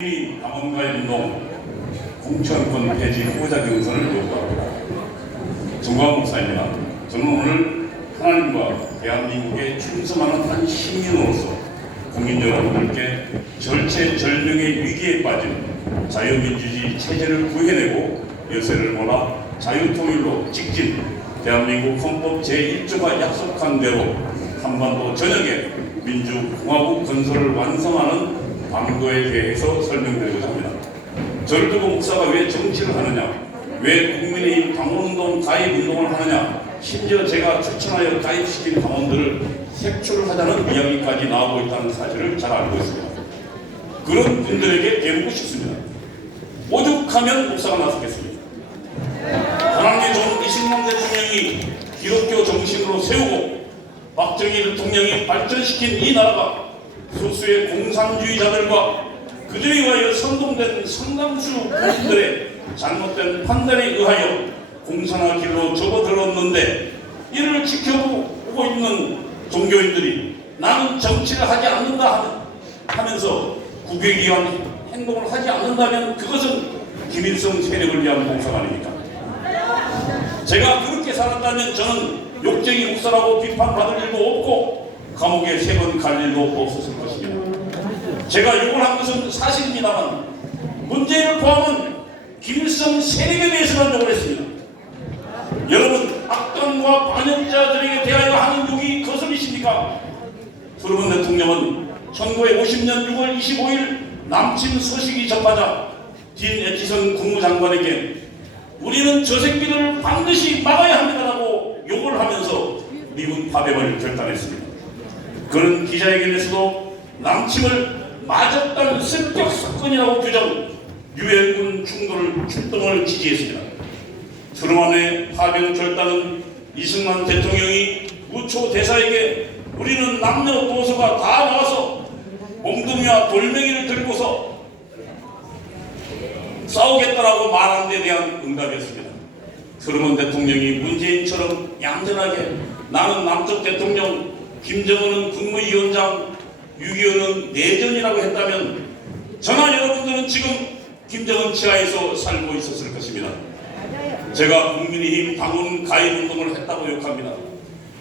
당원가의 운동 공천권 폐지 후보자 경선을 요구합니다. 정광 목사입니다. 저는 오늘 하나님과 대한민국에 충성하는 한 시민으로서 국민 여러분들께 절체절명의 위기에 빠진 자유민주주의 체제를 구해내고 여세를 몰아 자유통일로 직진 대한민국 헌법 제1조가 약속한 대로 한반도 전역에 민주공화국 건설을 완성하는 방도에 대해서 설명드리고자 합니다. 저를 두고 목사가 왜 정치를 하느냐, 왜 국민의힘 당원운동 가입운동을 하느냐, 심지어 제가 추천하여 가입시킨 당원들을 색출하자는 이야기까지 나오고 있다는 사실을 잘 알고 있습니다. 그런 분들에게 배우고 싶습니다. 오죽하면 목사가 나섰겠습니까? 하나님의 종 이승만 대통령이 기독교 정신으로 세우고 박정희 대통령이 발전시킨 이 나라가 소수의 공산주의자들과 그들에 의하여 선동된 상당수 국민들의 잘못된 판단에 의하여 공산화 길로 접어들었는데, 이를 지켜보고 있는 종교인들이 나는 정치를 하지 않는다 하면서 국익을 위한 행동을 하지 않는다면 그것은 김일성 세력을 위한 봉사가 아닙니까? 제가 그렇게 살았다면 저는 욕쟁이 목사라고 비판받을 일도 없고 감옥에 3번 갈 일도 없었을 것입니다. 제가 욕을 한 것은 사실입니다만 문제를 포함한 김일성 세력에 대해서만 욕을 했습니다. 여러분, 악당과 반역자들에게 대하여 하는 욕이 거슬리십니까? 트루먼 대통령은 1950년 6월 25일 남친 소식이 접하자 딘 에치슨 국무장관에게 우리는 저 새끼들을 반드시 막아야 합니다라고 욕을 하면서 미군 파병을 결단했습니다. 그는 기자회견에서도 남침을 맞았다는 습격 사건이라고 규정, 유엔군 출동을 지지했습니다. 트루먼의 파병 결단은 이승만 대통령이 우초 대사에게 우리는 남녀 도서가 다 나와서 몽둥이와 돌멩이를 들고서 싸우겠다라고 말한 데 대한 응답이었습니다. 트루먼 대통령이 문재인처럼 얌전하게 나는 남쪽 대통령, 김정은은 국무위원장, 6.25는 내전이라고 했다면 저나 여러분들은 지금 김정은 치하에서 살고 있었을 것입니다. 제가 국민의힘 당원 가입운동을 했다고 욕합니다.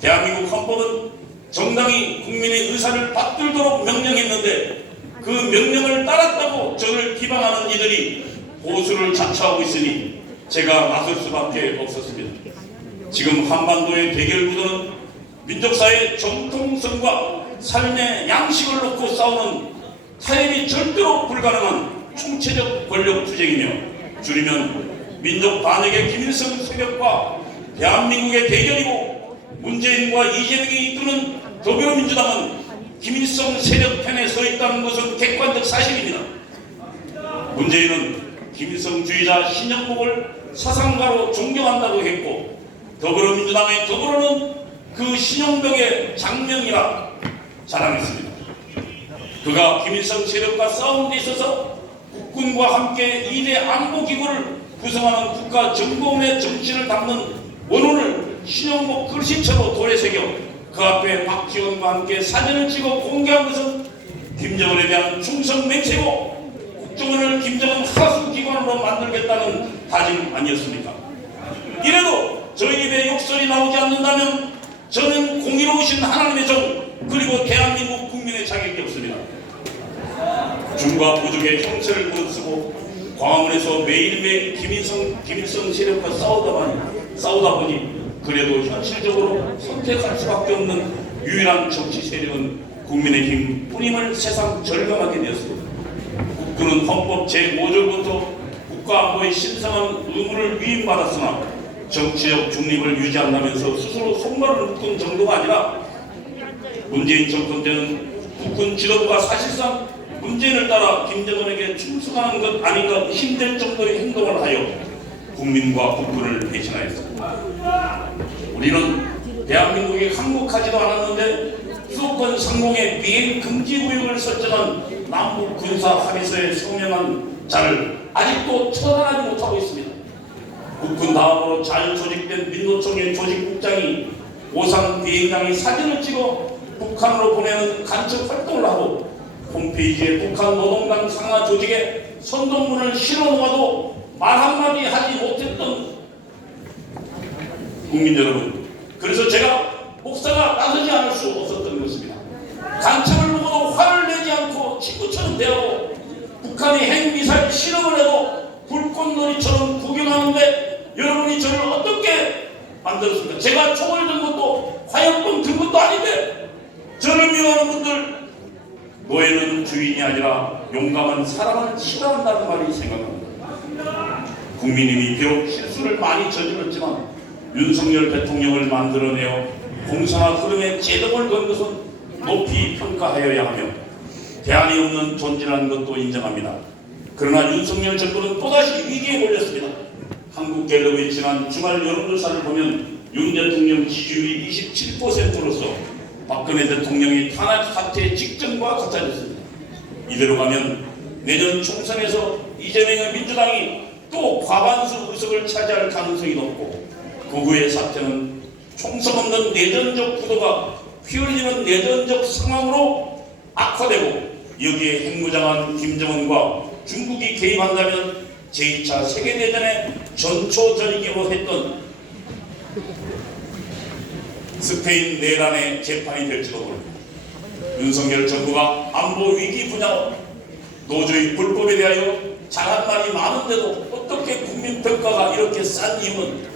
대한민국 헌법은 정당이 국민의 의사를 받들도록 명령했는데 그 명령을 따랐다고 저를 비방하는 이들이 보수를 자처하고 있으니 제가 나설 수밖에 없었습니다. 지금 한반도의 대결 구도는 민족사회의 정통성과 삶의 양식을 놓고 싸우는 타협이 절대로 불가능한 총체적 권력 투쟁이며, 줄이면 민족 반역의 김일성 세력과 대한민국의 대결이고, 문재인과 이재명이 이끄는 더불어민주당은 김일성 세력 편에 서 있다는 것은 객관적 사실입니다. 문재인은 김일성주의자 신영복을 사상가로 존경한다고 했고, 더불어민주당의 더불어는 그 신영복의 장명이라 자랑했습니다. 그가 김일성 세력과 싸우는 데 있어서 국군과 함께 2대 안보기구를 구성하는 국가정보원의 정신을 담는 원혼을 신영복 글씨체로 돌에 새겨 그 앞에 박지원과 함께 사진을 찍어 공개한 것은 김정은에 대한 충성 맹세고 국정원을 김정은 하수기관으로 만들겠다는 다짐 아니었습니까? 이래도 저희 입에 욕설이 나오지 않는다면 저는 공의로우신 하나님의 종, 그리고 대한민국 국민의 자격이 없습니다. 중과 부족의 형체를 무릅쓰고 광화문에서 매일매일 김일성 세력과 싸우다 보니 그래도 현실적으로 선택할 수밖에 없는 유일한 정치 세력은 국민의힘 뿐임을 새삼 절감하게 되었습니다. 국군은 헌법 제5조부터 국가안보의 신성한 의무를 위임받았으나 정치적 중립을 유지한다면서 스스로 손발을 묶은 정도가 아니라 문재인 정권 때는 국군 지도부가 사실상 문재인을 따라 김정은에게 충성하는 것 아닌가 힘들 정도의 행동을 하여 국민과 국군을 배신하였습니다. 우리는 대한민국이 항복하지도 않았는데 수도권 상공에 비행 금지 구역을 설정한 남북 군사 합의서에 서명한 자를 아직도 처단하지 못하고 있습니다. 국군 다음으로 잘 조직된 민노총의 조직국장이 오상 비행장의 사진을 찍어 북한으로 보내는 간첩 활동을 하고 홈페이지에 북한 노동당 상하 조직에 선동문을 실어놓아도 말 한마디 하지 못했던 국민 여러분, 그래서 제가 목사가 나서지 않을 수 없었던 것입니다. 간첩을 보고도 화를 내지 않고 친구처럼 대하고 북한이 핵미사일 실험을 해도 불꽃놀이처럼 구경하는데 여러분이 저를 어떻게 만들었습니까? 제가 총을 든 것도 화염병 든 것도 아닌데 저를 미워하는 분들, 노예는 주인이 아니라 용감한 사람을 싫어한다는 말이 생각납니다. 국민님이 비록 실수를 많이 저질렀지만 윤석열 대통령을 만들어내어 공산화 흐름에 제동을 건 것은 높이 평가하여야 하며 대안이 없는 존재라는 것도 인정합니다. 그러나 윤석열 정부는 또다시 위기에 몰렸습니다. 한국갤럽의 지난 주말 여론조사를 보면 윤 대통령 지지율이 27%로서 박근혜 대통령이 탄핵 사태 직전과 같아졌습니다. 이대로 가면 내년 총선에서 이재명의 민주당이 또 과반수 의석을 차지할 가능성이 높고 그 후의 사태는 총선 없는 내전적 구도가 휘둘리는 내전적 상황으로 악화되고 여기에 핵무장한 김정은과 중국이 개입한다면 제2차 세계대전의 전초전이기로 했던 스페인 내란의 재판이 될지도 모릅니다. 윤석열 정부가 안보 위기 분야 노조의 불법에 대하여 잘한 말이 많은데도 어떻게 국민평가가 이렇게 싼 이유는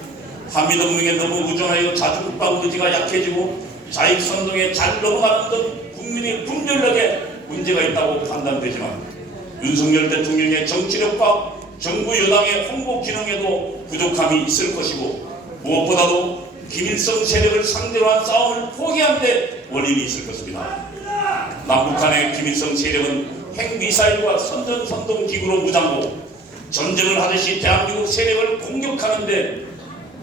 한미동맹에 너무 의존하여 자주국방 의지가 약해지고 자익선동에 잘 넘어가는 등 국민의 분별력에 문제가 있다고 판단되지만 윤석열 대통령의 정치력과 정부 여당의 홍보 기능에도 부족함이 있을 것이고 무엇보다도 김일성 세력을 상대로 한 싸움을 포기한 데 원인이 있을 것입니다. 남북한의 김일성 세력은 핵미사일과 선전선동기구로 무장하고 전쟁을 하듯이 대한민국 세력을 공격하는데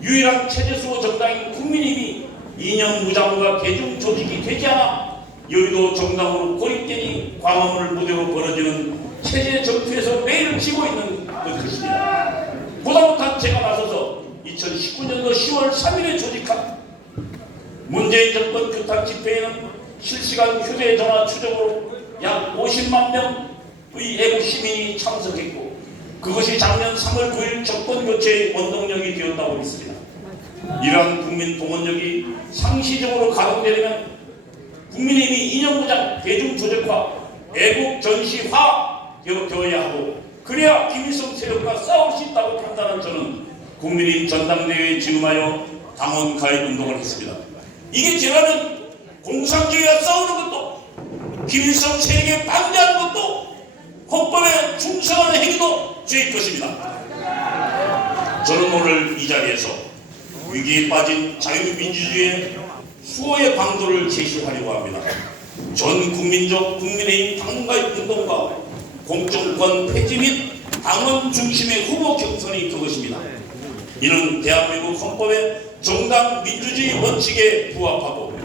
유일한 체제수호 정당인 국민힘이 이념 무장과 대중 조직이 되지 않아 여의도 정당으로 고립되니 광화문을 무대로 벌어지는 체제 전투에서 매일 지고 있는 것입니다. 보다 못한 제가 나서서 2019년도 10월 3일에 조직한 문재인 정권 규탄 집회에는 실시간 휴대전화 추적으로 약 50만 명의 애국 시민이 참석했고 그것이 작년 3월 9일 정권교체의 원동력이 되었다고 믿습니다. 이러한 국민 동원력이 상시적으로 가동되려면 국민의힘이 이념무장, 대중조직화, 애국 전시화 되어야 하고 그래야 김일성 세력과 싸울 수 있다고 판단한 저는 국민의힘 전당대회에 지금하여 당원 가입 운동을 했습니다. 이게 제라면 공산주의와 싸우는 것도 김일성 세력에 반대하는 것도 헌법에 충성하는 행위도 죄일 것입니다. 저는 오늘 이 자리에서 위기에 빠진 자유민주주의의 수호의 방도를 제시하려고 합니다. 전 국민적 국민의힘 당가입 운동과 공정권 폐지 및 당원 중심의 후보 경선이 그것입니다. 이는 대한민국 헌법의 정당 민주주의 원칙에 부합하고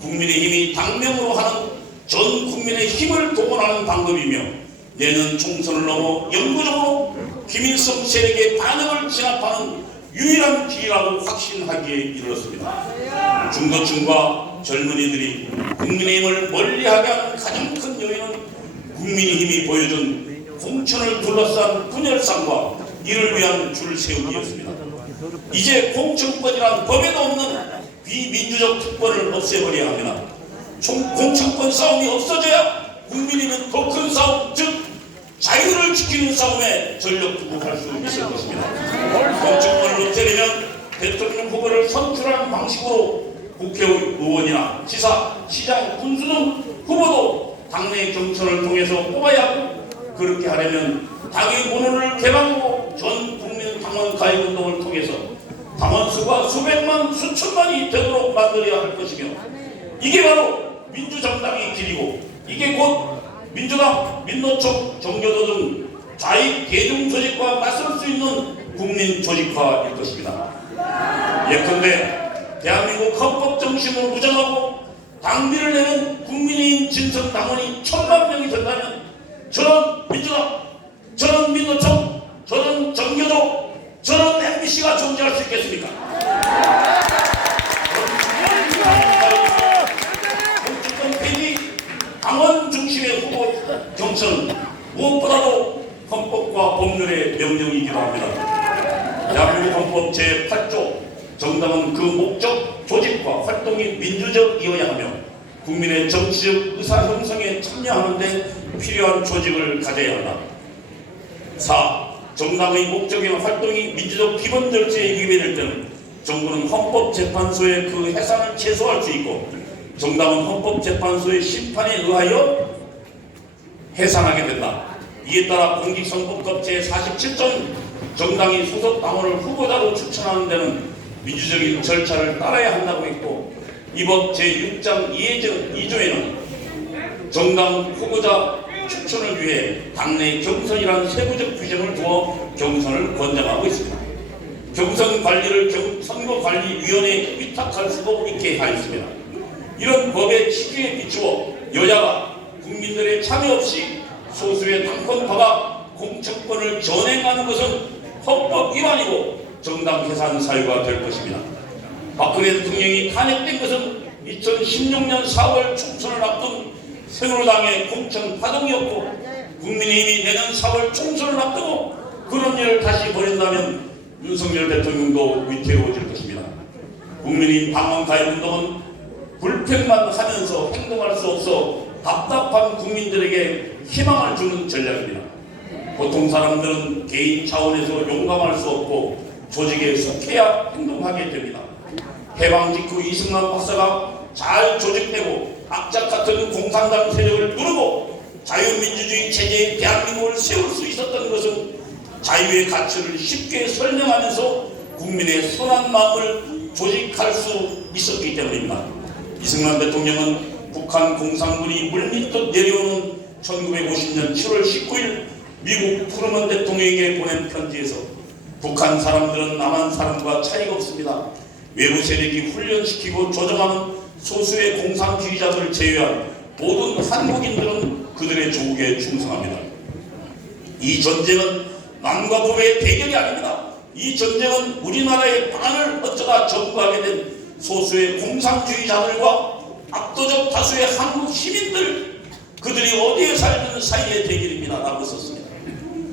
국민의힘이 당명으로 하는 전 국민의 힘을 동원하는 방법이며 내년 총선을 넘어 영구적으로 김일성 세력의 반응을 진압하는 유일한 길이라고 확신하기에 이르렀습니다. 중도층과 젊은이들이 국민의힘을 멀리하게 하는 가장 큰 요인은 국민의힘이 보여준 공천을 둘러싼 분열상과 이를 위한 줄 세우기였습니다. 이제 공천권이란 법에도 없는 비민주적 특권을 없애버려야 합니다. 공천권 싸움이 없어져야 국민의힘은 더 큰 싸움, 즉 자유를 지키는 싸움에 전력 투구할 수 있을 것입니다. 공천권을 없애려면 대통령 후보를 선출하는 방식으로 국회의원이나 지사, 시장, 군수 등 후보도 당내 경선을 통해서 뽑아야 하고 그렇게 하려면 당의 문호를 개방하고 전 국민 당원 가입 운동을 통해서 당원 수가 수백만, 수천만이 되도록 만들어야 할 것이며 이게 바로 민주정당의 길이고 이게 곧 민주당, 민노총, 정교도 등 좌익 대중조직과 맞설 수 있는 국민조직화일 것입니다. 예컨대 대한민국 헌법 정신을 무장하고 당비를 내는 국민의힘 진성 당원이 1000만 명이 된다면 저는 민주당, 저는 민노총, 저는 정교조, 저는 MBC가 존재할 수 있겠습니까? 정치권 폐지, 당원 중심의 후보 정치는 무엇보다도 헌법과 법률의 명령이기도 합니다. 대한민국 헌법 제8조 정당은 그 목적, 조직과 활동이 민주적이어야 하며 국민의 정치적 의사 형성에 참여하는 데 필요한 조직을 가져야 한다. 4. 정당의 목적이나 활동이 민주적 기본 절차에 위배될 때는 정부는 헌법재판소의 그 해산을 제소할 수 있고 정당은 헌법재판소의 심판에 의하여 해산하게 된다. 이에 따라 공직선거법 제47조는 정당이 소속 당원을 후보자로 추천하는 데는 민주적인 절차를 따라야 한다고 했고 이 법 제6장 2조에는 정당 후보자 추천을 위해 당내 경선이라는 세부적 규정을 두어 경선을 권장하고 있습니다. 경선 관리를 선거관리위원회에 위탁할 수도 있게 하였습니다. 이런 법의 취지에 비추어 여야가 국민들의 참여 없이 소수의 당권파가 공천권을 전행하는 것은 헌법 위반이고 정당 해산 사유가 될 것입니다. 박근혜 대통령이 탄핵된 것은 2016년 4월 총선을 앞둔 새누리당의 공천 파동이었고 국민의힘이 내년 4월 총선을 앞두고 그런 일을 다시 벌인다면 윤석열 대통령도 위태로워질 것입니다. 국민의힘 방언가입운동은 불평만 하면서 행동할 수 없어 답답한 국민들에게 희망을 주는 전략입니다. 보통 사람들은 개인 차원에서 용감할 수 없고 조직에 속해야 행동하게 됩니다. 해방 직후 이승만 박사가 잘 조직되고 악착 같은 공산당 세력을 누르고 자유민주주의 체제의 대한민국을 세울 수 있었던 것은 자유의 가치를 쉽게 설명하면서 국민의 선한 마음을 조직할 수 있었기 때문입니다. 이승만 대통령은 북한 공산군이 물밀듯 내려오는 1950년 7월 19일 미국 트루먼 대통령에게 보낸 편지에서 북한 사람들은 남한 사람과 차이가 없습니다. 외부 세력이 훈련시키고 조정하는 소수의 공산주의자들을 제외한 모든 한국인들은 그들의 조국에 충성합니다. 이 전쟁은 남과 북의 대결이 아닙니다. 이 전쟁은 우리나라의 방안을 어쩌다 점거하게 된 소수의 공산주의자들과 압도적 다수의 한국 시민들 그들이 어디에 살든 사이의 대결입니다. 라고 썼습니다.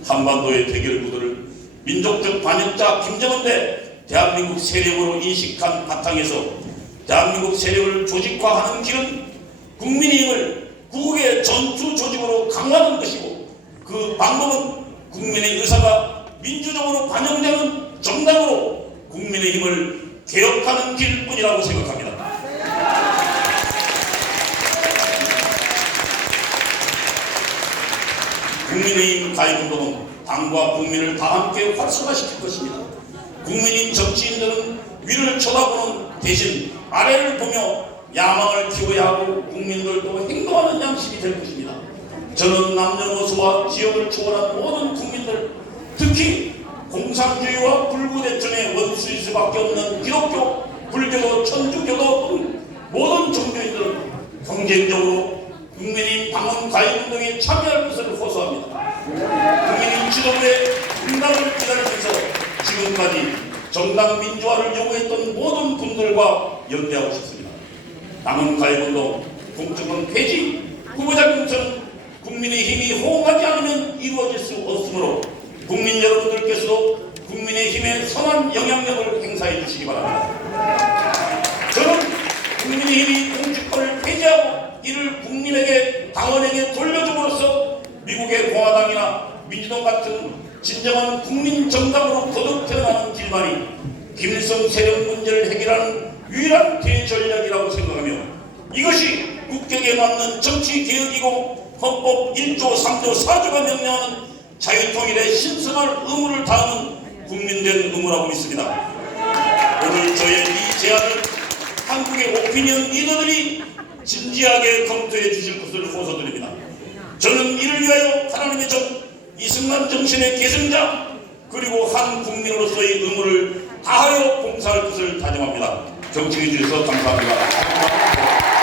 한반도의 대결 구도를 민족적 반역자 김정은 대 대한민국 세력으로 인식한 바탕에서 대한민국 세력을 조직화하는 길은 국민의힘을 구국의 전투 조직으로 강화하는 것이고 그 방법은 국민의 의사가 민주적으로 반영되는 정당으로 국민의힘을 개혁하는 길뿐이라고 생각합니다. 국민의힘 가입운동은 당과 국민을 다 함께 활성화시킬 것입니다. 국민의힘 정치인들은 위를 쳐다보는 대신 아래를 보며 야망을 키워야 하고 국민들도 행동하는 양식이 될 것입니다. 저는 남녀노소와 지역을 초월한 모든 국민들, 특히 공산주의와 불구대천의 원수일 수밖에 없는 기독교, 불교도, 천주교도 등 모든 종교인들은 경쟁적으로 국민의힘 당원 가입운동에 참여할 것을 호소합니다. 국민의힘 지도부의 응답을 기다리면서 지금까지 정당 민주화를 요구했던 모든 분들과 연대하고 싶습니다. 당원 가입운동, 공천권 폐지, 후보자 공천, 국민의힘이 호응하지 않으면 이루어질 수 없으므로 국민 여러분들께서도 국민의힘의 선한 영향력을 행사해 주시기 바랍니다. 저는 국민의힘이 공천권을 폐지하고 이를 국민에게 당원에게 돌려줌으로써 미국의 공화당이나 민주당 같은 진정한 국민정당으로 거듭 태어나는 길만이 김일성 세력 문제를 해결하는 유일한 대전략이라고 생각하며 이것이 국격에 맞는 정치개혁이고 헌법 1조, 3조, 4조가 명령하는 자유통일의 신성한 의무를 다하는 국민된 의무라고 믿습니다. 오늘 저의 이 제안을 한국의 오피니언 리더들이 진지하게 검토해 주실 것을 호소드립니다. 저는 이를 위하여 하나님의 종 이승만 정신의 계승자 그리고 한 국민으로서의 의무를 다하여 봉사할 것을 다짐합니다. 경청해 주셔서 감사합니다.